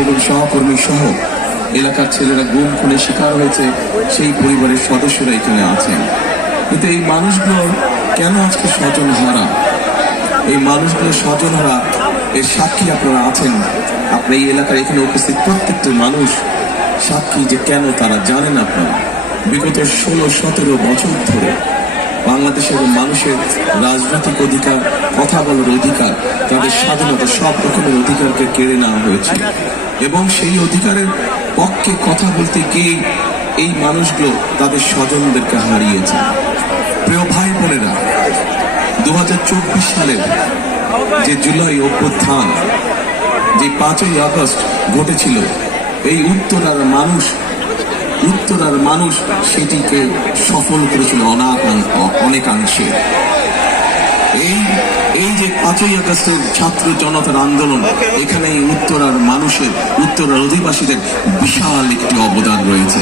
এবং সহকর্মী সহ এলাকার ছেলেরা গুম খুনে শিকার হয়েছে, সেই পরিবারের সদস্যরা এখানে আছেন। কিন্তু এই মানুষগুলো কেন আজকে স্বজন হারা? এই মানুষগুলো স্বজন হারা এর সাক্ষী আপনারা আছেন। আপনার এই এলাকার এখানে উপস্থিত প্রত্যেকটা মানুষ সাক্ষী যে কেন তারা জানেন আপনারা। বিগত ষোলো, সতেরো বছর ধরে বাংলাদেশের মানুষের রাজনৈতিক অধিকার, কথা বলার অধিকার, তাদের স্বাধীনতা, সব রকমের অধিকারকে কেড়ে নেওয়া হয়েছে। এবং সেই অধিকারের পক্ষে কথা বলতে গিয়ে এই মানুষগুলো তাদের স্বজনদেরকে হারিয়েছে। প্রিয় ভাই বোনেরা দু হাজার চব্বিশ সালের যে জুলাই অভ্যুত্থান, যে পাঁচই আগস্ট ঘটেছিল, এই উত্তরার মানুষ উত্তরার মানুষ সেটিকে সফল করেছিল অনাকাং- অ- অনেকাংশে। এই এই যে পাঁচই আগস্টের ছাত্র জনতার আন্দোলন এখানে উত্তরার মানুষের, উত্তরার অধিবাসীদের বিশাল একটি অবদান রয়েছে।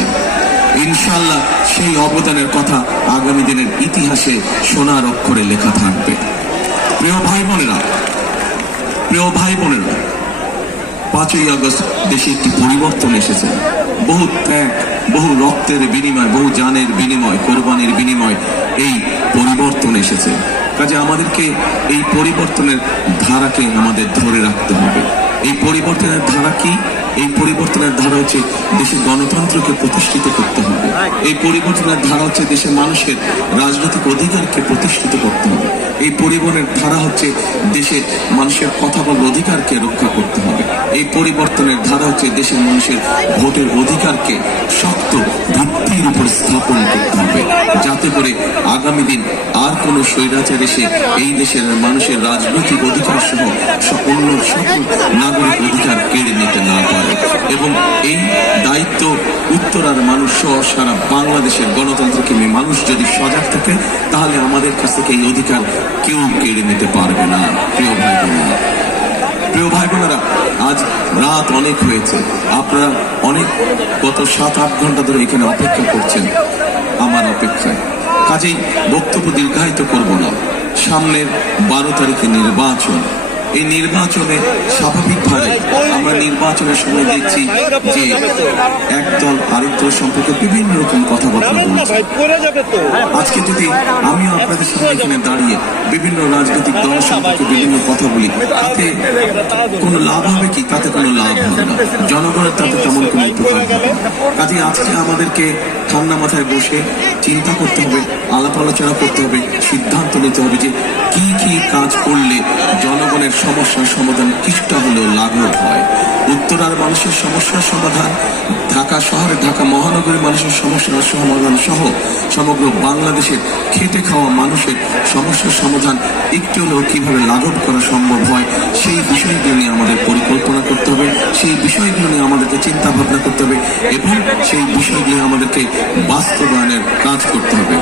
ইনশাল্লাহ সেই অবদানের কথা আগামী দিনের ইতিহাসে সোনার অক্ষরে লেখা থাকবে। প্রিয় ভাই বোনেরা প্রিয় ভাই বোনেরা পাঁচই আগস্ট দেশে একটি পরিবর্তন এসেছে। বহু ত্যাগ বহু রক্তের বিনিময়, বহু জানের বিনিময়, কোরবানির বিনিময় এই পরিবর্তন এসেছে। কাজে আমাদেরকে এই পরিবর্তনের ধারাকে আমাদের ধরে রাখতে হবে। এই পরিবর্তনের ধারা কি? এই পরিবর্তনের ধারা হচ্ছে দেশের গণতন্ত্রকে প্রতিষ্ঠিত করতে হবে। এই পরিবর্তনের ধারা হচ্ছে দেশের মানুষের রাজনৈতিক অধিকারকে প্রতিষ্ঠিত করতে হবে। এই পরিবহনের ধারা হচ্ছে দেশের মানুষের কথা বলার অধিকারকে রক্ষা করতে হবে। এই পরিবর্তনের ধারা হচ্ছে দেশের মানুষের ভোটের অধিকারকে শক্ত ভিত্তির উপর স্থাপন করতে হবে। যাতে করে আগামী দিন আর কোনো স্বৈরাচার এসে এই দেশের মানুষের রাজনৈতিক অধিকার সহ স- অন্য সকল নাগরিক অধিকার কেড়ে নিতে না পারে। এবং এই দায়িত্ব উত্তরার মানুষ সহ সারা বাংলাদেশের গণতন্ত্রকে মানুষ যদি সজাগ থাকে, তাহলে আমাদের কাছ থেকে এই অধিকার কেউ কেড়ে নিতে পারবে না। প্রিয় ভাই বোনেরা প্রিয় ভাই বোনেরা আজ রাত অনেক হয়েছে। আপনারা অনেক গত সাত আট ঘণ্টা ধরে এখানে অপেক্ষা করছেন। আমার অপেক্ষায়। কাজেই বক্তব্য দীর্ঘায়িত করব না। সামনের বারো তারিখে নির্বাচন। এই নির্বাচনে স্বাভাবিকভাবে আমরা নির্বাচনের সময় দেখছি যে একদল আরেক দল সম্পর্কে বিভিন্ন রকম কথাবার্তা আজকে যদি আমিও আপনাদের সামনে এখানে দাঁড়িয়ে বিভিন্ন রাজনৈতিক দল সম্পর্কে বিভিন্ন কথা বলি। তাতে কোনো লাভ হবে কি? তাতে কোনো লাভ হবে না। জনগণের তাতে তেমন কোনো উপকার কাজে আজকে আমাদেরকে ঠান্ডা মাথায় বসে চিন্তা করতে হবে, আলাপ আলোচনা করতে হবে, সিদ্ধান্ত নিতে হবে যে কি কি কাজ করলে জনগণের সমস্যার সমাধান কিছুটা হলেও লাঘব হয়। উত্তরার মানুষের সমস্যার সমাধান, ঢাকা শহরে ঢাকা মহানগরীর মানুষের সমস্যার সমাধান সহ সমগ্র বাংলাদেশের খেটে খাওয়া মানুষের সমস্যার সমাধান একটু হলেও কীভাবে লাঘব করা সম্ভব হয়, সেই বিষয়গুলো নিয়ে আমাদের পরিকল্পনা করতে হবে, সেই বিষয়গুলো নিয়ে আমাদেরকে চিন্তা ভাবনা করতে হবে এবং সেই বিষয়গুলো আমাদেরকে বাস্তবায়নের কাজ করতে হবে।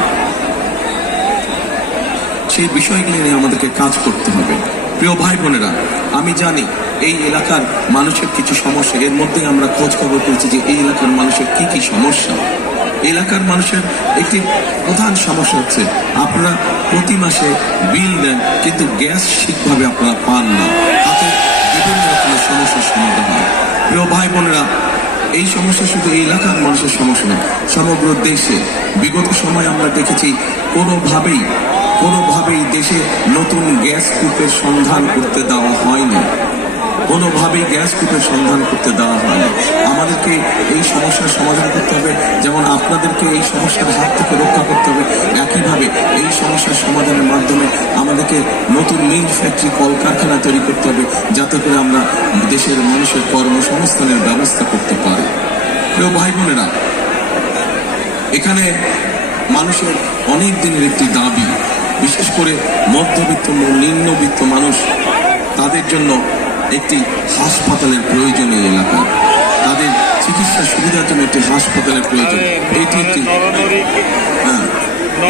সেই বিষয়গুলি নিয়ে আমাদেরকে কাজ করতে হবে। প্রিয় ভাই বোনেরা আমি জানি এই এলাকার মানুষের কিছু সমস্যা। এর মধ্যে আমরা খোঁজ খবর পেয়েছি যে এই এলাকার মানুষের কি কি সমস্যা। এলাকার মানুষের একটি প্রধান সমস্যা হচ্ছে, আপনারা প্রতি মাসে বিল দেন, কিন্তু গ্যাস ঠিকভাবে আপনারা পান না। তাতে বিভিন্ন রকমের সমস্যার সমাধান হয়। প্রিয় ভাই বোনেরা এই সমস্যা শুধু এই এলাকার মানুষের সমস্যা না, সমগ্র দেশে বিগত সময় আমরা দেখেছি, কোনোভাবেই কোনোভাবেই দেশে নতুন গ্যাস কূপের সন্ধান করতে দেওয়া হয়নি। কোনোভাবেই গ্যাস কূপের সন্ধান করতে দেওয়া হয়নি। আমাদেরকে এই সমস্যার সমাধান করতে হবে, যেমন আপনাদেরকে এই সমস্যার হাত থেকে রক্ষা করতে হবে। একইভাবে এই সমস্যার সমাধানের মাধ্যমে আমাদেরকে নতুন মিল ফ্যাক্টরি, কলকারখানা তৈরি করতে হবে, যাতে করে আমরা দেশের মানুষের কর্মসংস্থানের ব্যবস্থা করতে পারি। প্রিয় ভাই বোনেরা এখানে মানুষের অনেক দিনের একটি দাবি বিশেষ করে মধ্যবিত্ত ও নিম্নবিত্ত মানুষ, তাদের জন্য একটি হাসপাতালের প্রয়োজনীয় এলাকা। তাদের চিকিৎসা সুবিধার জন্য একটি হাসপাতালের প্রয়োজন। এটি একটি হ্যাঁ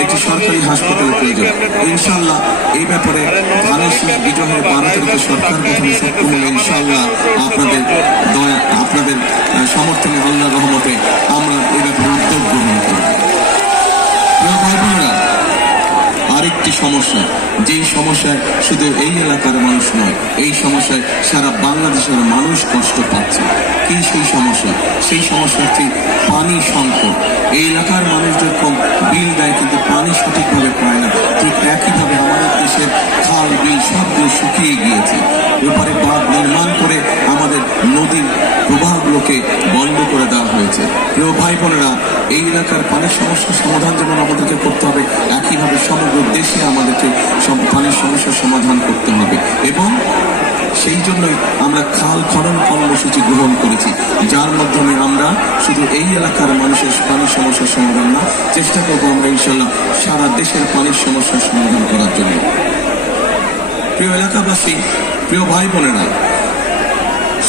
একটি সরকারি হাসপাতালের প্রয়োজন। ইনশাল্লাহ এই ব্যাপারে বারো তারিখে সরকার গঠনে সক্ষম হলে ইনশাল্লাহ আপনাদের দয়া, আপনাদের সমর্থনে আল্লাহ রহমতে আমরা এই ব্যাপারে উদ্যোগ গ্রহণ করব প্রিয় ভাই বোনেরা আরেকটি সমস্যা। যেই সমস্যায় শুধু এই এলাকার মানুষ নয়, এই সমস্যায় সারা বাংলাদেশের মানুষ কষ্ট পাচ্ছে। কি সেই সমস্যা? সেই সমস্যা হচ্ছে পানি সংকট। এই এলাকার মানুষ যেরকম বিল দেয়, কিন্তু পানি সঠিকভাবে পায় না। ঠিক একইভাবে আমাদের দেশের খাল, বিল সবগুলো শুকিয়ে গিয়েছে। এবারে বাঁধ নির্মাণ করে আমাদের নদীর প্রবাহগুলোকে বন্ধ করে দেওয়া হয়েছে। প্রিয় ভাই বোনেরা এই এলাকার পানির সমস্যার সমাধান যেমন আমাদেরকে করতে হবে, একইভাবে সমগ্র দেশে আমাদেরকে সব পানির সমস্যার সমাধান করতে হবে। এবং সেই জন্যই আমরা খাল খনন কর্মসূচি গ্রহণ করেছি, যার মাধ্যমে আমরা শুধু এই এলাকার মানুষের পানির সমস্যার সমাধান না, চেষ্টা করব আমরা ইনশাল্লাহ সারা দেশের পানির সমস্যার সমাধান করার জন্য। প্রিয় এলাকাবাসী, প্রিয় ভাই বোনেরা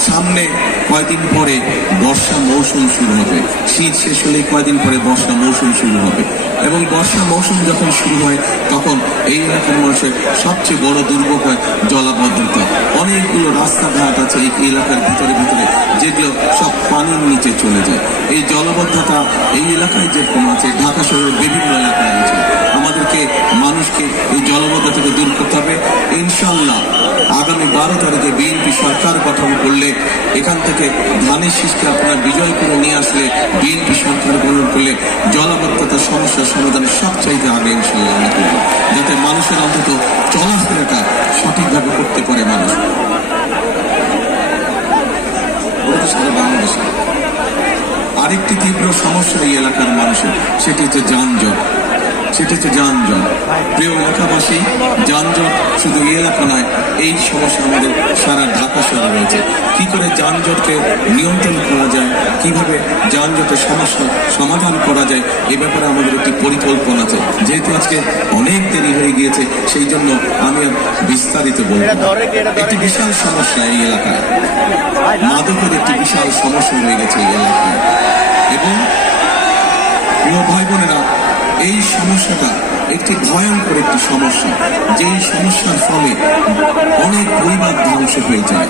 সামনে কয়দিন পরে বর্ষা মৌসুম শুরু হবে? শীত শেষ হলে কয়দিন পরে বর্ষা মৌসুম শুরু হবে? এবং বর্ষা মৌসুম যখন শুরু হয়, তখন এই এলাকার মানুষের সবচেয়ে বড় দুর্ভোগ হয় জলাবদ্ধতা। অনেকগুলো রাস্তাঘাট আছে এই এলাকার ভিতরে ভিতরে, যেগুলো সব পানির নিচে চলে যায়। এই জলবদ্ধতা এই এলাকায় যেরকম আছে, ঢাকা শহরের বিভিন্ন এলাকায় আছে। আমাদেরকে, মানুষকে এই জলবদ্ধতা সরকার গঠন করলে এখান থেকে ধানের শীষকে আপনারা বিজয় করে নিয়ে আসলে বিএনপি সরকার গঠন করলে জলাবদ্ধতার সমস্যার সমাধানের সবচাইতে আগে ইনশাল্লাহ আমরা করব। যাতে মানুষের অন্তত চলাফেরাটা সঠিকভাবে করতে পারে মানুষ। আরেকটি তীব্র সমস্যা এই এলাকার মানুষের, সেটি হচ্ছে যানজট। সেটি হচ্ছে যানজট। প্রিয় এলাকাবাসী, যানজট শুধু এই এলাকা নয়, এই সমস্যা আমাদের সারা ঢাকা শহরে রয়েছে। কি করে যানজটকে নিয়ন্ত্রণ করা যায়, কীভাবে যানজটের সমস্যা সমাধান করা যায়, এ ব্যাপারে আমাদের একটি পরিকল্পনা আছে। যেহেতু আজকে অনেক দেরি হয়ে গিয়েছে, সেই জন্য আমি বিস্তারিত বলব। একটি বিশাল সমস্যা এই এলাকায়। মাদকের একটি বিশাল সমস্যা রয়ে গেছে এই এলাকায়। এবং প্রিয় ভাই বোনেরা এই সমস্যাটা একটি ভয়ঙ্কর একটি সমস্যা। যেই সমস্যার ফলে অনেক পরিবার ধ্বংস হয়ে যায়,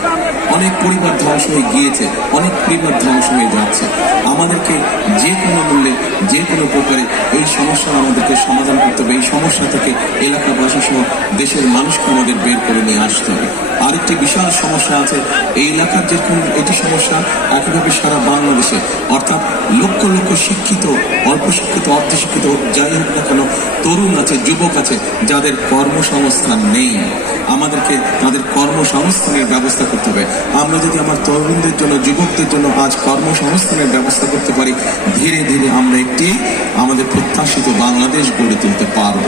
অনেক পরিবার ধ্বংস হয়ে গিয়েছে, অনেক পরিবার ধ্বংস হয়ে যাচ্ছে। আমাদেরকে যে কোনো মূল্যে, যে কোনো প্রকারে এই সমস্যা আমাদেরকে সমাধান করতে হবে। এই সমস্যা থেকে এলাকাবাসী সহ দেশের মানুষকে আমাদের বের করে নিয়ে আসতে হবে। আরেকটি বিশাল সমস্যা আছে, এই এলাকার যেরকম এটি সমস্যা একইভাবে সারা বাংলাদেশে। অর্থাৎ লক্ষ লক্ষ শিক্ষিত, অল্প শিক্ষিত, অর্ধ শিক্ষিত, যাই হোক না কেন, তরুণ আছে, যুবক আছে, যাদের কর্মসংস্থান নেই। আমাদেরকে তাদের কর্মসংস্থানের ব্যবস্থা করতে হবে। আমরা যদি আমার তরুণদের জন্য, যুবকদের জন্য আজ কর্মসংস্থানের ব্যবস্থা করতে পারি, ধীরে ধীরে আমরা একটি আমাদের প্রত্যাশিত বাংলাদেশ গড়ে তুলতে পারব।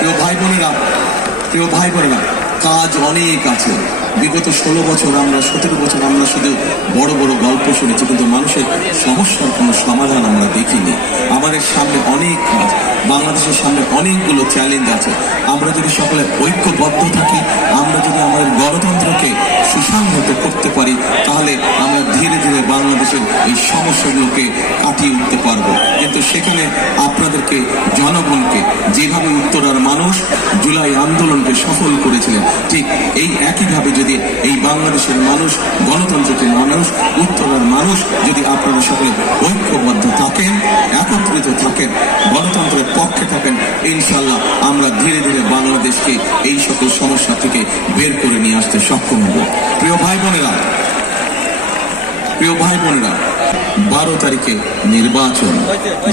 কেউ ভাই বোনেরা কেউ ভাই বোনেরা কাজ অনেক আছে। বিগত ষোলো বছর আমরা, সতেরো বছর আমরা শুধু বড় বড় গল্প শুনেছি, কিন্তু মানুষের সমস্যার কোনো সমাধান আমরা দেখিনি। আমাদের সামনে অনেক কাজ, বাংলাদেশের সামনে অনেকগুলো চ্যালেঞ্জ আছে। আমরা যদি সকলে ঐক্যবদ্ধ থাকি, আমরা যদি আমাদের গণতন্ত্রকে সুসংহত করতে পারি, তাহলে আমরা ধীরে ধীরে বাংলাদেশের এই সমস্যাগুলোকে কাটিয়ে উঠতে পারব। সেখানে আপনাদেরকে, জনগণকে যেভাবে উত্তরার মানুষ জুলাই আন্দোলনকে সফল করেছিলেন, ঠিক এই একইভাবে যদি এই বাংলাদেশের মানুষ গণতন্ত্রকে মানুষ, উত্তরার মানুষ যদি আপনারা সকলে ঐক্যবদ্ধ থাকেন, একত্রিত থাকেন, গণতন্ত্রের পক্ষে থাকেন ইনশাল্লাহ আমরা ধীরে ধীরে বাংলাদেশকে এই সকল সমস্যা থেকে বের করে নিয়ে আসতে সক্ষম হব। প্রিয় ভাই বোনেরা প্রিয় ভাই বোনেরা, বারো তারিখে নির্বাচন।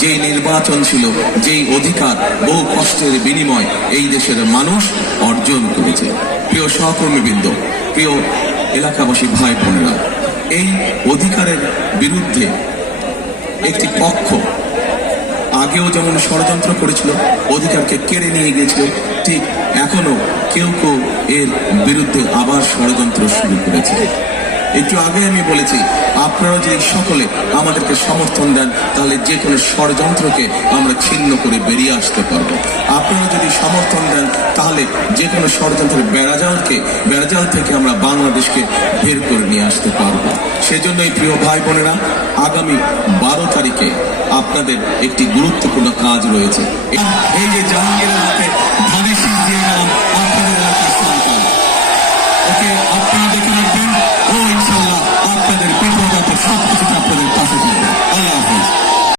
যেই নির্বাচন ছিল, যেই অধিকার বহু কষ্টের বিনিময় এই দেশের মানুষ অর্জন করেছে। প্রিয় সহকর্মীবৃন্দ, প্রিয় এলাকাবাসী ভাই বোনেরা, এই অধিকারের বিরুদ্ধে একটি পক্ষ আগেও যেমন ষড়যন্ত্র করেছিল, অধিকারকে কেড়ে নিয়ে গিয়েছিল, ঠিক এখনও কেউ কেউ এর বিরুদ্ধে আবার ষড়যন্ত্র শুরু করেছে। একটু আগে আমি বলেছি, আপনারা যদি সকলে আমাদেরকে সমর্থন দেন, তাহলে যে কোনো ষড়যন্ত্রকে আমরা ছিন্ন করে বেরিয়ে আসতে পারব। আপনারা যদি সমর্থন দেন, তাহলে যে কোনো ষড়যন্ত্রের বেড়াজালকে বেড়াজাল থেকে আমরা বাংলাদেশকে বের করে নিয়ে আসতে পারব। সেজন্যই প্রিয় ভাই বোনেরা, আগামী বারো তারিখে আপনাদের একটি গুরুত্বপূর্ণ কাজ রয়েছে। এই যে জাহাঙ্গীরের হাতে